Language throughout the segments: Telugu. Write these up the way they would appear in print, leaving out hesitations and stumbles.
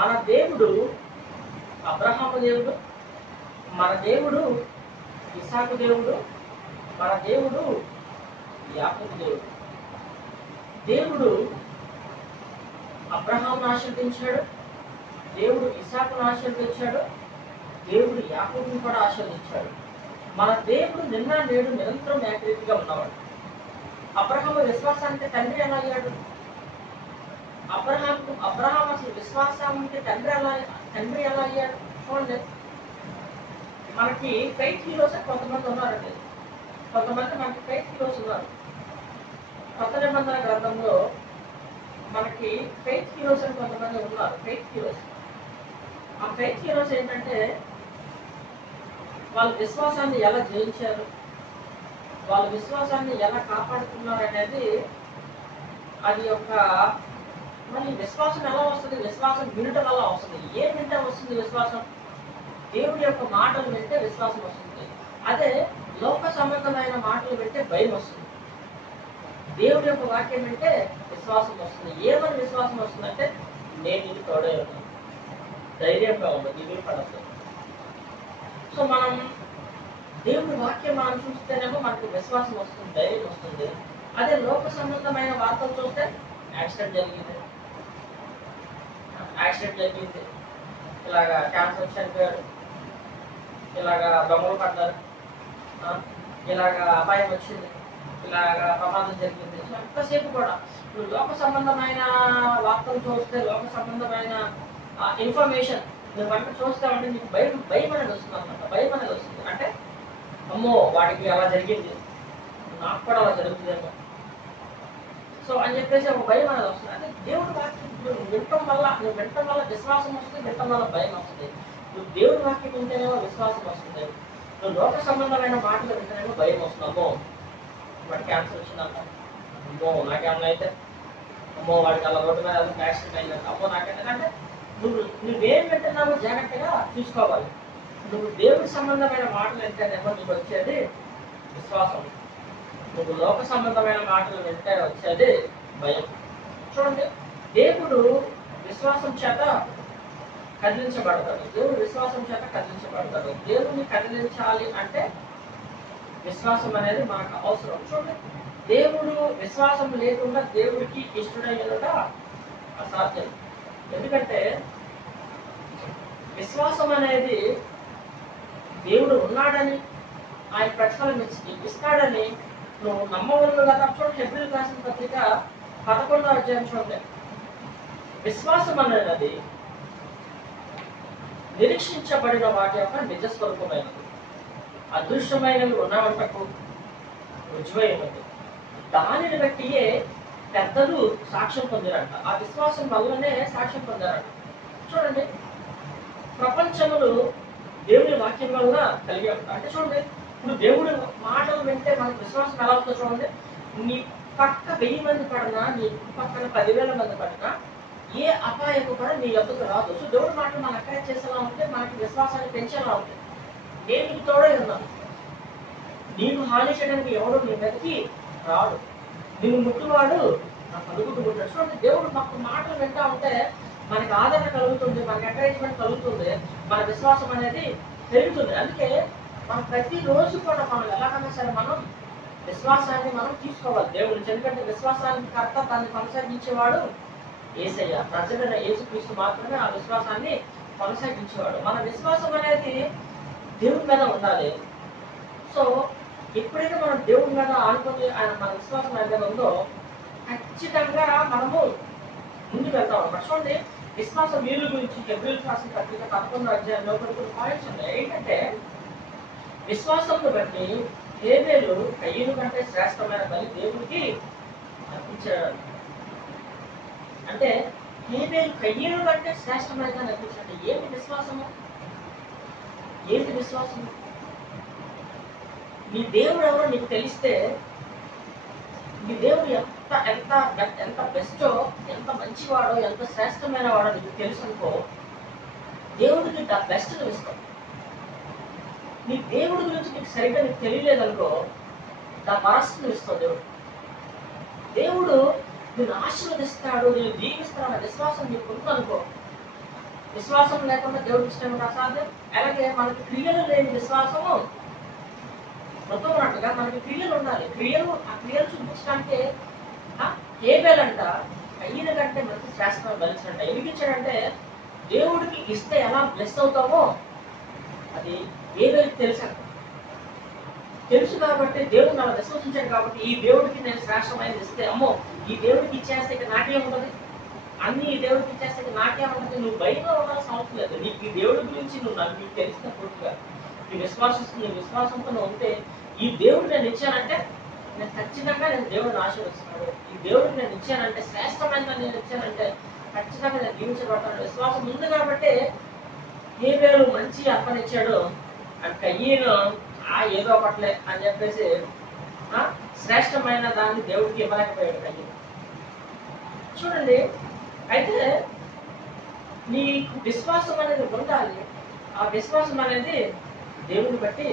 మన దేవుడు అబ్రహాము దేవుడు, మన దేవుడు ఇస్సాకు దేవుడు, మన దేవుడు యాకోబు దేవుడు. దేవుడు అబ్రహామును ఆశీర్వదించాడు, దేవుడు ఇస్సాకును ఆశీర్వదించాడు, దేవుడు యాకోబును కూడా ఆశీర్వదించాడు. మన దేవుడు నిన్న నేడు నిరంతరం ఏకరీతిగా ఉన్నవాడు. అబ్రహాము విశ్వాసానికి తండ్రి ఎలా అయ్యాడు? అబ్రహాం అసలు విశ్వాసానికి తండ్రి ఎలా అయ్యాడు? చూడండి, మనకి ఫెయిత్ హీరోస్ కొంతమంది ఉన్నారండి. కొంతమంది మనకి ఫెయిత్ హీరోస్ ఉన్నారు. కొత్త నిబంధన గ్రంథంలో మనకి ఫెయిత్ హీరోస్ అని కొంతమంది ఉన్నారు. ఫెయిత్ హీరోస్, ఆ ఫెయిత్ హీరోస్ ఏంటంటే వాళ్ళ విశ్వాసాన్ని ఎలా జయించారు, వాళ్ళ విశ్వాసాన్ని ఎలా కాపాడుతున్నారు అనేది అది ఒక మరి విశ్వాసం ఎలా వస్తుంది? విశ్వాసం వినటం వల్ల వస్తుంది. ఏం వింటే వస్తుంది విశ్వాసం? దేవుడి యొక్క మాటలు వింటే విశ్వాసం వస్తుంది. అదే లోక సంబంధమైన మాటలు వింటే భయం వస్తుంది. దేవుడి యొక్క వాక్యం వింటే విశ్వాసం వస్తుంది. ఏమని విశ్వాసం వస్తుందంటే నేను ఇది తోడే ఉన్నాను, ధైర్యంగా ఉంది, దిగులు పడద్దు. సో మనం దేవుడి వాక్యం మనం చూస్తేనేమో మనకు విశ్వాసం వస్తుంది, ధైర్యం వస్తుంది. అదే లోక సంబంధమైన వార్తలు చూస్తే యాక్సిడెంట్ జరిగింది, ఇలాగా క్యాన్సర్ చనిపోయాడు, ఇలాగా దొంగలు పడ్డారు, ఇలాగా అపాయం వచ్చింది, ఇలాగా ప్రమాదం జరిగింది. ఎంతసేపు కూడా లోక సంబంధమైన వార్తలు చూస్తే, లోక సంబంధమైన ఇన్ఫర్మేషన్ మీరు మనకు చూస్తామంటే మీకు భయం అనేది వస్తుంది అనమాట. భయం అనేది వస్తుంది అంటే అమ్మో వాడికి అలా జరిగింది, నాకు కూడా అలా జరుగుతుందేమో సో అని చెప్పేసి ఒక భయం అనేది వస్తుంది. అంటే దేవుడి వాక్యం వినటం వల్ల విశ్వాసం వస్తుంది, వినటం వల్ల భయం వస్తుంది. నువ్వు దేవుడి వాక్యం వింటేనేమో విశ్వాసం వస్తుంది, నువ్వు లోక సంబంధమైన మాటలు వింటేనేమో భయం వస్తుంది. అమ్మో వాడికి క్యాన్సర్ వచ్చిందంట, అమ్మో నాకేమన్నా అయితే, అమ్మో వాడికి అలా రోడ్డు మీద యాక్సిడెంట్ అయిందంట, అమ్మో నాకైతే. అంటే నువ్వేం వింటున్నావో జాగ్రత్తగా చూసుకోవాలి. నువ్వు దేవుడి సంబంధమైన మాటలు వింటేనేమో నీకు వచ్చేది విశ్వాసం, నువ్వు లోక సంబంధమైన మాటలు వింటే వచ్చేది భయం. చూడండి, దేవుడు విశ్వాసం చేత కదిలించబడతాడు. దేవుడు విశ్వాసం చేత కదిలించబడతాడు. దేవుడిని కదిలించాలి అంటే విశ్వాసం అనేది మనకు అవసరం. చూడండి, దేవుడు విశ్వాసం లేకుండా దేవుడికి ఇష్టడైనట అసాధ్యం. ఎందుకంటే విశ్వాసం అనేది దేవుడు ఉన్నాడని, ఆయన ప్రతిఫలం ఇస్తాడని నువ్వు నమ్మవలను కదా. చూడండి, హెబ్రీయులకు రాసిన పత్రిక 11వ అధ్యాయం చూడండి. విశ్వాసం అనేది నిరీక్షించబడిన వాటి యొక్క నిజస్వరూపమైనది, అదృశ్యమైనవి ఉన్నవంటకు రుజువైనది, దానిని బట్టియే పెద్దలు సాక్ష్యం పొందారంట. ఆ విశ్వాసం వల్లనే సాక్ష్యం పొందారంట. చూడండి, ప్రపంచములు దేవుని వాక్యం వల్ల కలిగి ఉంటాయి. అంటే చూడండి, ఇప్పుడు దేవుడి మాటలు వింటే మనకు విశ్వాసం ఎలా అవుతుందో చూడండి. నీ పక్క 1000 మంది పడినా, నీ పక్కన 10,000 మంది పడినా ఏ అపాయము కూడా నీ యొక్కకు రాదు. సో దేవుడి మాటలు మనం ఎక్కడ చేసేలా ఉంటే మనకి విశ్వాసాన్ని పెంచేలా ఉంటుంది. నేను నీకు తోడే ఉన్నాను, నీకు హాని చేయడానికి ఎవడు నీ మీదకి రాడు, నిన్ను ముట్టువాడు నాకు అడుగుతూ ఉంటాడు. చూడండి, దేవుడు మాకు మాటలు వింటా ఉంటే మనకి ఆదరణ కలుగుతుంది, మనకి ఎంకరేజ్మెంట్ కలుగుతుంది, మన విశ్వాసం అనేది పెరుగుతుంది. అందుకే మనం ప్రతిరోజు కూడా మనం ఎలాగైనా సరే మనం విశ్వాసాన్ని మనం తీసుకోవాలి దేవుడు. ఎందుకంటే విశ్వాసానికి కర్త, దాన్ని కొనసాగించేవాడు యేసయ్య. ప్రజలైన యేసుక్రీస్తు మాత్రమే ఆ విశ్వాసాన్ని కొనసాగించేవాడు. మన విశ్వాసం అనేది దేవుడి మీద ఉండాలి. సో ఎప్పుడైతే మనం దేవుడి మీద ఆనుకొని ఆయన మన విశ్వాసం ఆయన మీద ఉందో ఖచ్చితంగా మనము ముందుకు వెళ్తాం అన్నమాట. చూడండి, విశ్వాస వీరుల గురించి హెబ్రీయులకు రాసిన పత్రిక 11వ అధ్యాయంలో కొన్ని పాయింట్స్ ఉన్నాయి. ఏంటంటే విశ్వాసంను బట్టి హేబేలు కయ్యను కంటే శ్రేష్టమైన బలి దేవుడికి అర్పించాడు. అంటే హేబేలు కయ్యను కంటే శ్రేష్టమైనది అర్పించాడు. ఏంటి విశ్వాసము? ఏంటి విశ్వాసము? నీ దేవుడు ఎవరో నీకు తెలిస్తే, నీ దేవుడు ఎంత ఎంత ఎంత బెస్టో, ఎంత మంచివాడో, ఎంత శ్రేష్టమైన వాడో నీకు తెలుసు అనుకో, దేవుడికి బెస్ట్ ఇస్తాం. నీ దేవుడి గురించి నీకు సరిగ్గా నీకు తెలియలేదనుకో, దా వరస్ట్ ఇస్తావు. దేవుడు నిన్ను ఆశీర్వదిస్తాడు, నేను దీవిస్తాను అనే విశ్వాసం నీకు ఉందనుకో, విశ్వాసం లేకుండా దేవుడికి ఇష్టం అసాధ్యం. అలాగే మనకి క్రియలు లేని విశ్వాసము మొత్తం అన్నట్టుగా మనకి క్రియలు ఉండాలి. ఆ క్రియలు చూపించడానికి హేబెల్ అంట కయ్యన కంటే మనకి శాస్త్రం బలించంట. ఎందుకు ఇచ్చాడంటే దేవుడికి ఇస్తే ఎలా బ్లెస్ అవుతామో అది హేబెల్కి తెలుసు కాబట్టి దేవుడు నన్ను విశ్వసించాడు కాబట్టి ఈ దేవుడికి నేను శ్రేష్టమైనది ఇస్తే అమ్మో ఈ దేవుడికి ఇచ్చేస్తే ఇక నాకేం ఉంటుంది, అన్ని ఈ దేవుడికి ఇచ్చేస్తే ఇక నాకేం ఉంటుంది. నువ్వు బయటలో ఉండాల్సిన అవసరం లేదు. నీకు ఈ దేవుడి గురించి నీకు తెలిసిన పూర్తిగా నీ విశ్వాసంతో నువ్వు ఉంటే ఈ దేవుడు నేను ఇచ్చానంటే నేను ఖచ్చితంగా దేవుడిని ఆశీర్వదిస్తున్నాడు. ఈ దేవుడికి నేను ఇచ్చానంటే శ్రేష్టమైన నేను ఇచ్చానంటే ఖచ్చితంగా నేను దీవించబడతాను. విశ్వాసం ఉంది కాబట్టి హేబెలు మంచి అర్పణ ఇచ్చాడు. అండ్ కయ్యను ఏదో ఒకట్లే అని చెప్పేసి శ్రేష్టమైన దాన్ని దేవుడికి ఇవ్వలేకపోయాడు కయ్యను. చూడండి, అయితే నీకు విశ్వాసం అనేది ఉండాలి. ఆ విశ్వాసం అనేది దేవుని బట్టి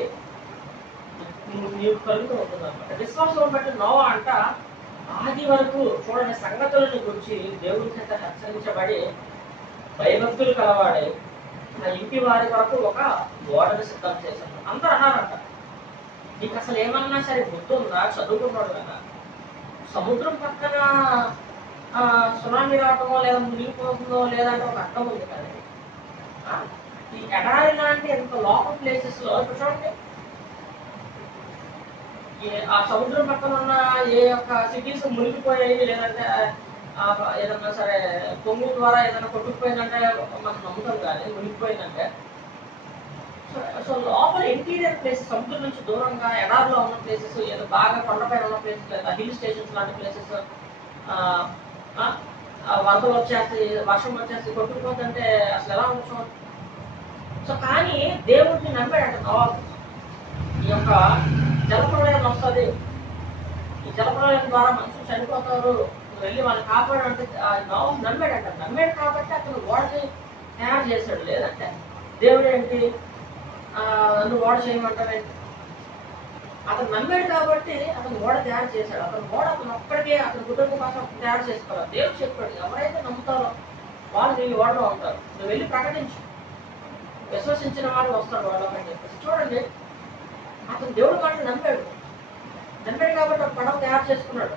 నీకు కలుగుతూ ఉంటుంది అనమాట. విశ్వాసం బట్టి నోవా అంట ఆది వరకు చూడని సంగతులను గురించి దేవుడి చేత హెచ్చరించబడి భయభక్తులు కలవాడే ఆ ఇంటి వారి వరకు ఒక ఓడను సిద్ధం చేశాను. అందరూ అన్నారంట, నీకు అసలు ఏమన్నా సరే బుద్ధి ఉందా, చదువుకున్నాడు కదా, సముద్రం పక్కన సునామీ రావటమో లేదా మునిగిపోతుందో లేదంటే ఒక అర్థం ఉంది కదా. ఈ ఎడారి లాంటి ఎంత లోకల్ ప్లేసెస్ లో చూడండి, ఆ సముద్రం పక్కన ఉన్న ఏ యొక్క సిటీస్ మునిగిపోయాయి లేదంటే ఏదన్నా సరే పొంగు ద్వారా ఏదైనా కొట్టుకుపోయిందంటే మనం నమ్ముతాం కానీ మునిగిపోయిందంటే. సో లోపల ఇంటీరియర్ ప్లేసెస్ సముద్రం నుంచి దూరంగా ఎడారిలో ఉన్న ప్లేసెస్, ఏదో బాగా కొండపైన ఉన్న ప్లేసెస్ లేదా హిల్ స్టేషన్స్ లాంటి ప్లేసెస్ వరదలు వచ్చేసి వర్షం వచ్చేసి కొట్టుకుపోతుంటే అసలు ఎలా ఉండొచ్చు. సో కానీ దేవుడిని నమ్మాడంట నోవా. ఈ యొక్క జలప్రలయం వస్తుంది, ఈ జలప్రలయం ద్వారా మనుషులు చనిపోతారు, వెళ్ళి వాళ్ళని కాపాడంటే నోవా నమ్మాడంట. నమ్మాడు కాబట్టి అతను ఓడని తయారు చేశాడు. లేదంటే దేవుడు ఏంటి నువ్వు ఓడ చేయమంటావేంటి? అతను నమ్మాడు కాబట్టి అతను ఓడ తయారు చేశాడు. అతను ఒక్కడికే అతని కుటుంబం కోసం తయారు చేసుకోవాలి. దేవుడు చెప్పాడు, ఎవరైతే నమ్ముతారో వాళ్ళు నీ ఓడలో ఉంటారు, నువ్వు వెళ్ళి ప్రకటించు, విశ్వసించిన వాళ్ళు వస్తాడు వాళ్ళని చెప్పేసి. చూడండి, అతను దేవుడి మాట నమ్మాడు కాబట్టి ఒక పడవ తయారు చేసుకున్నాడు.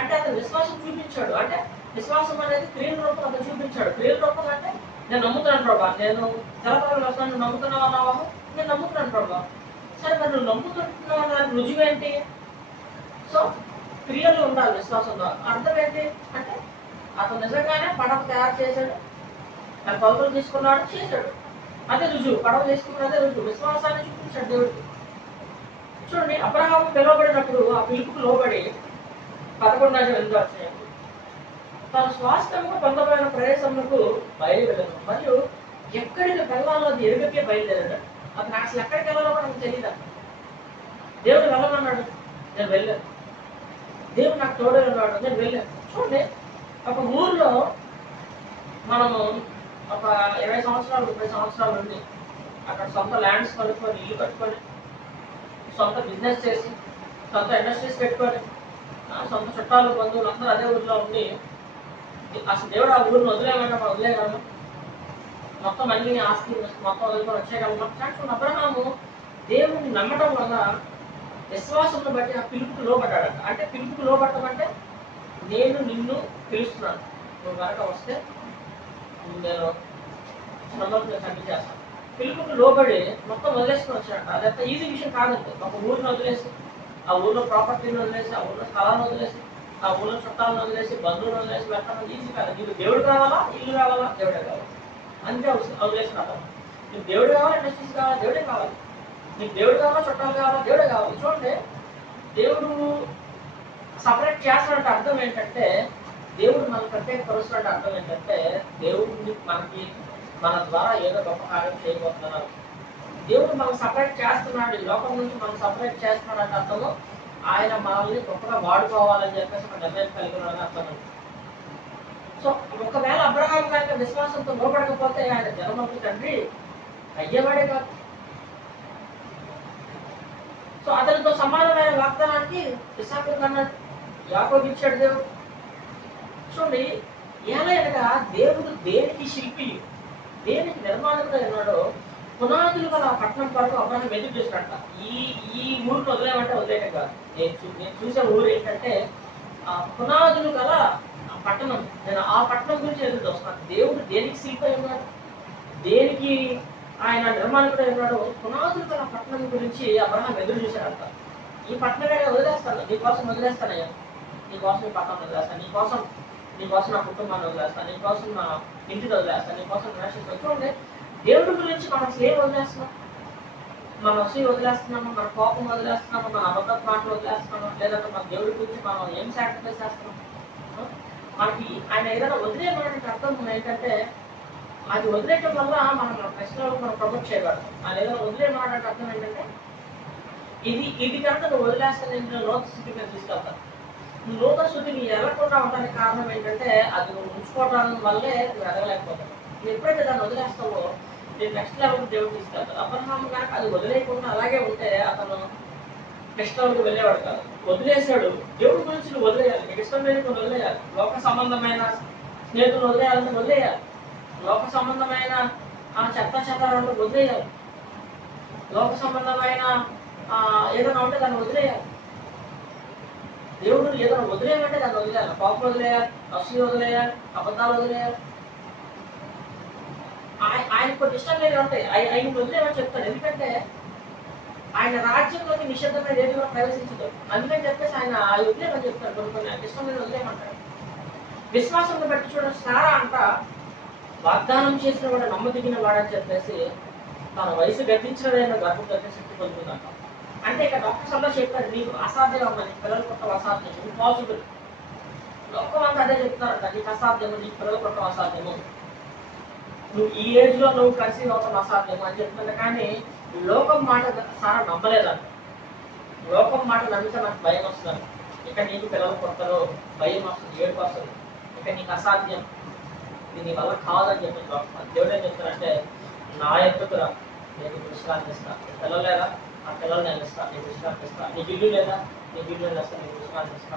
అంటే అతను విశ్వాసం చూపించాడు. అంటే విశ్వాసం అనేది క్రియల రూపం అతను చూపించాడు. క్రియల రూపం అంటే నేను నమ్ముతున్నాను ప్రభా, నేను జలప్రలయం వస్తాను, నువ్వు నమ్ముతున్నావు అన్నావా? నేను నమ్ముతున్నాను ప్రభా. సరే, మరి నువ్వు నమ్ముతున్నావు దానికి రుజువు ఏంటి? సో క్రియలు ఉండాలి విశ్వాసంలో. అర్థం ఏంటి అంటే అతను నిజంగానే పడవ తయారు చేశాడు, తన కొలతలు తీసుకున్నాడు, చేశాడు. అదే రుజువు. పడవ తీసుకున్నాడు, అదే రుజువు. విశ్వాసాన్ని చూపించాడు దేవుడికి. చూడండి, అబ్రహాము పిలువబడినప్పుడు ఆ పిలుపుకు లోబడి 11 వచ్చాయి. తన స్వాస్థ్యంగా పొందబడిన ప్రదేశంకు బయలుదేరాడు. మరియు ఎక్కడికి వెళ్ళాలో అది ఎరుగకే బయలుదేరాడు. అతను అసలు ఎక్కడికి వెళ్ళాలో కూడా నాకు తెలియదా. దేవుడు వెళ్ళమన్నాడు, నేను వెళ్ళాను. దేవుడు నాకు తోడే ఉన్నాడు, నేను వెళ్ళాను. చూడండి, ఒక ఊర్లో మనము ఒక 20 సంవత్సరాలు 30 సంవత్సరాలు ఉండి అక్కడ సొంత ల్యాండ్స్ కొనుక్కొని, ఇల్లు కట్టుకొని, సొంత బిజినెస్ చేసి, సొంత ఇండస్ట్రీస్ పెట్టుకొని, సొంత చుట్టాలు బంధువులు అందరూ అదే ఊర్లో ఉండి అసలు దేవుడు ఆ ఊరిని వదిలేయమన్నా మనం వదిలేయగలము? మొత్తం అన్ని ఆస్తి మొత్తం వదులుకొని వచ్చేయగలము? కానీ అబ్రహాము దేవుడిని నమ్మటం వల్ల విశ్వాసంను బట్టి ఆ పిలుపుకు లోబడ్డాడు. అంటే పిలుపుకు లోబడటం అంటే నేను నిన్ను పిలుస్తున్నాను, నువ్వు కనుక వస్తే నేను శ్రమకు తగ్గి చేస్తాను. పిలుపుకు లోబడి మొత్తం వదిలేసుకొని వచ్చాడంట. అదంతా ఈజీ విషయం కాదండి. ఒక ఊరిని వదిలేసి, ఆ ఊర్లో ప్రాపర్టీని వదిలేసి, ఆ ఊర్లో స్థలాన్ని వదిలేసి, ఆ ఊళ్ళో చుట్టాలను వదిలేసి, బంధువులను వదిలేసి వెళ్ళడం ఈజీ కాదు. నీకు దేవుడు కావాలా, ఇల్లు కావాలా? దేవుడే కావాలి. అంతే వదిలేసి రావాలి. నీకు దేవుడు కావాలా, ఇండస్ట్రీస్ కావాలా? దేవుడే కావాలి. నీకు దేవుడు కావాలా, చుట్టాలు కావాలా? దేవుడే కావాలి. చూడండి, దేవుడు సపరేట్ చేస్తాడంటే అర్థం ఏంటంటే, దేవుడు మనకు ప్రత్యేకపరుస్తాడంటే అర్థం ఏంటంటే, దేవుడు మనకి మన ద్వారా ఏదో గొప్ప కార్యం చేయబోతున్నారు. దేవుడు మనం సపరేట్ చేస్తున్నాడు, ఈ లోకం నుంచి మనం సపరేట్ చేస్తున్నాడు అంటే అర్థము ఆయన మనల్ని గొప్పగా వాడుకోవాలని చెప్పేసి ఒక నిర్ణయం కలిగి ఉన్నాడని అర్థం. సో ఒకవేళ అబ్రహాం కనుక విశ్వాసంతో లోపడకపోతే ఆయన జనములకు తండ్రి అయ్యేవాడే కాదు. సో అతనితో సమానమైన వాగ్దానానికి ఇస్సాకు కన్నాడు, యాకోబు ఇచ్చాడు దేవుడు. చూడండి, ఏలైనగా దేవుడు దేనికి శిల్పి? దేనికి నిర్మాణంగా ఉన్నాడో పునాదులు గల ఆ పట్టణం కొరకు అబ్రహాం ఎదురు చూసినట్ట. ఈ ఈ ఊరిని వదిలేయమంటే వదిలేయటం కాదు. నేను చూసే ఊరు ఏంటంటే ఆ పునాదులు గల ఆ పట్టణం. నేను ఆ పట్టణం గురించి ఎదురు చూస్తున్నాను. దేవుడు దేనికి శిల్పై ఉన్నాడు, దేనికి ఆయన నిర్మాణకుడై ఉన్నాడు, పునాదులు గల పట్టణం గురించి అబ్రహాం ఎదురు చూశాడంట. ఈ పట్టణమే వదిలేస్తాను, నీకోసం వదిలేస్తానయ్యా, నీకోసం ఈ పట్టణం వదిలేస్తాను, నీకోసం నా కుటుంబాన్ని వదిలేస్తాను, నీకోసం నా ఇంటిని వదిలేస్తాను, నీకోసం నశిస్తాను. చూడండి, దేవుడి గురించి మనం ఏం వదిలేస్తున్నాం? మన అసూయ వదిలేస్తున్నాము, మన కోపం వదిలేస్తున్నాము, మన అబద్ధ మాటలు వదిలేస్తున్నాము, లేదంటే మన దేవుడి గురించి మనం ఏం సాక్రిఫైస్ చేస్తున్నాం? మనకి ఆయన ఏదైనా వదిలేయడానికి అర్థం ఏంటంటే అది వదిలేయటం వల్ల మనం ప్రశ్నలకు మనం ప్రమోట్ చేయబడతాం. ఆయన ఏదైనా వదిలేయడానికి అర్థం ఏంటంటే ఇది కనుక నువ్వు వదిలేస్తే నేను లోత స్థితి మీద తీసుకెళ్తాను. నువ్వు లోత స్థితిని ఎదగకుండా ఉండడానికి కారణం ఏంటంటే అది నువ్వు ఉంచుకోవడం వల్లే నువ్వు ఎదగలేకపోతావు. నువ్వు ఎప్పుడైతే దాన్ని వదిలేస్తావో నేను నెక్స్ట్ లెవెల్ దేవుడు తీసుకెళ్తాను. అబ్రహాము కనుక అది వదిలేయకుండా అలాగే ఉంటే అతను నెక్స్ట్ లెవెల్కి వెళ్ళేవాడు కాదు. వదిలేశాడు. దేవుడి గురించి నువ్వు వదిలేయాలి. నీకు ఇష్టం లేదు నువ్వు వదిలేయాలి. లోక సంబంధమైన స్నేహితులు వదిలేయాలంటే వదిలేయాలి. లోక సంబంధమైన చెత్త చెత్తారంటే వదిలేయాలి. లోక సంబంధమైన ఏదైనా ఉంటే దాన్ని వదిలేయాలి. దేవుడు ఏదైనా వదిలేయమంటే దాన్ని వదిలేయాలి. కోపం వదిలేయాలి, అసూయ వదిలేయాలి, అబద్ధాలు వదిలేయాలి. ఆయన కొన్ని ఇష్టం లేదు ఉంటాయి, ఆయన వదిలేయమని చెప్తాడు. ఎందుకంటే ఆయన రాజ్యంలోకి నిషిద్ధమైన ఏది కూడా ప్రవేశించదు. అందుకని చెప్పేసి ఆయన వదిలేయమని చెప్తాడు. కొన్ని ఆయన ఇష్టం లేదు వదిలేయమంటాడు. విశ్వాసం బట్టి చూడండి, సారా అంట వాగ్దానం చేసిన వాడు నమ్మదగిన వాడని చెప్పేసి తన వయసు గతించినదైన గర్భం గతి శక్తి పొందుతుందంట. అంటే ఇక డాక్టర్స్ అందరూ చెప్పారు, నీకు అసాధ్యం అమ్మా, నీకు పిల్లలు పుట్టడం అసాధ్యం, ఇంపాసిబుల్. లోకం అంతా అదే చెప్తారంట, నీకు అసాధ్యము, నీకు పిల్లలు పుట్టడం అసాధ్యము, నువ్వు ఈ ఏజ్ లో నువ్వు కన్సీవ్ అవడం అసాధ్యము అని చెప్తుంటే, కానీ లోకం మాట సారా నమ్మలేదంట. లోకం మాట నమ్మితే నాకు భయం వస్తుంది, ఇక నీకు పిల్లలు పుడతారు, భయం వస్తుంది, ఏడుపు వస్తుంది, ఇక నీకు అసాధ్యం, దీని వల్ల కాదని చెప్పి డాక్టర్. దేవుడు ఏం చెప్తారంటే, నా ఎత్తుకు రా, నేను విశ్రాంతి ఇస్తా. పిల్లలు లేదా, ఆ పిల్లలు నేను ఇస్తా, నీకు విశ్రాంతి ఇస్తా. నీకు ఇల్లు లేదా, నీకు ఇల్లు నేను ఇస్తా, నీకు విశ్రాంతి ఇస్తా.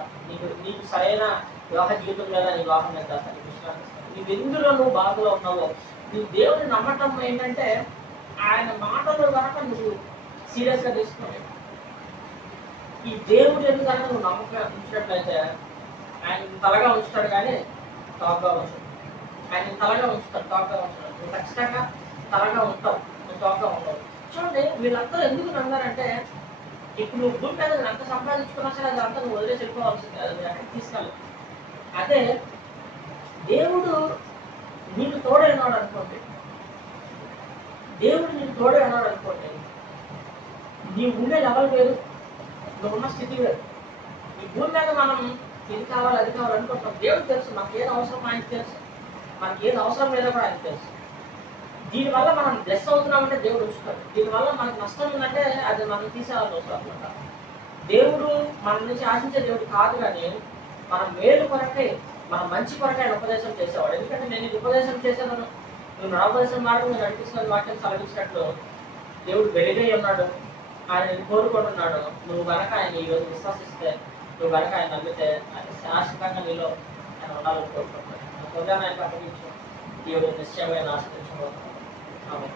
నీకు సరైన వివాహ జీవితం లేదా, నీ వివాహం నేను చేస్తా, నీకు విశ్రాంతి ఇస్తా. నీకు ఎందులో నువ్వు బాధలో ఉన్నావో, నువ్వు దేవుడిని నమ్మటం ఏంటంటే ఆయన మాటలు కనుక నువ్వు సీరియస్గా తీసుకున్నావు. ఈ దేవుడు ఎందుకు కనుక నువ్వు నమ్మకం ఉంచినట్లయితే ఆయన తలగా ఉంచుతాడు, కానీ టాప్గా ఉంచుతాడు. ఆయన తలగా ఉంచుతాడు, టాప్గా ఉంచుతాడు. నువ్వు ఖచ్చితంగా తలగా ఉంటావు, నువ్వు టాప్గా ఉండవు. చూడండి, వీళ్ళందరూ ఎందుకు నమ్మారంటే ఇప్పుడు నువ్వు భూమి మీద ఎంత సంపాదించుకున్నా సరే అదంతా నువ్వు వదిలేసి వెళ్ళిపోవాల్సింది, అది ఎక్కడికి తీసుకెళ్ళి. అదే దేవుడు నీకు తోడే ఉన్నాడు అనుకోండి, దేవుడు నీకు తోడే ఉన్నాడు అనుకోండి, నీవు ఉండే లెవెల్ వేరు, నువ్వు ఉన్న స్థితి వేరు. ఈ భూమి మీద మనం ఇది కావాలి అది కావాలి అనుకుంటాం. దేవుడు తెలుసు మనకి ఏది అవసరం, ఆయనకు తెలుసు. మనకి ఏది అవసరం లేదో కూడా ఆయనకు తెలుసు. దీనివల్ల మనం బ్లెస్ అవుతున్నామంటే దేవుడు ఉంచుతాడు. దీనివల్ల మనకు నష్టం ఉందంటే అది మనం తీసేయాల్సి వస్తుంది అనమాట. దేవుడు మన నుంచి ఆశించే దేవుడు కాదు, కానీ మన మేలు కొరకే, మన మంచి కొరకే ఆయన ఉపదేశం చేసేవాడు. ఎందుకంటే నేను ఇది ఉపదేశం చేశాను, నువ్వు నా ఉపదేశం మార్గం నేను నడిపిస్తున్న వాక్యం సెలవిచ్చినట్లు దేవుడు వెలుగై ఉన్నాడు, ఆయన కోరుకుంటున్నాడు. నువ్వు కనుక ఆయన ఈరోజు విశ్వసిస్తే, నువ్వు కనుక ఆయన నమ్మితే ఆయన శాశ్వతంగా నీలో ఆయన ఉండాలని కోరుకుంటున్నాడు. హృదయాన్ని ఆయన అప్పగించు, దేవుడు నిశ్చయమైన ఆశ్రయించబోతున్నాడు. ఆమేన్.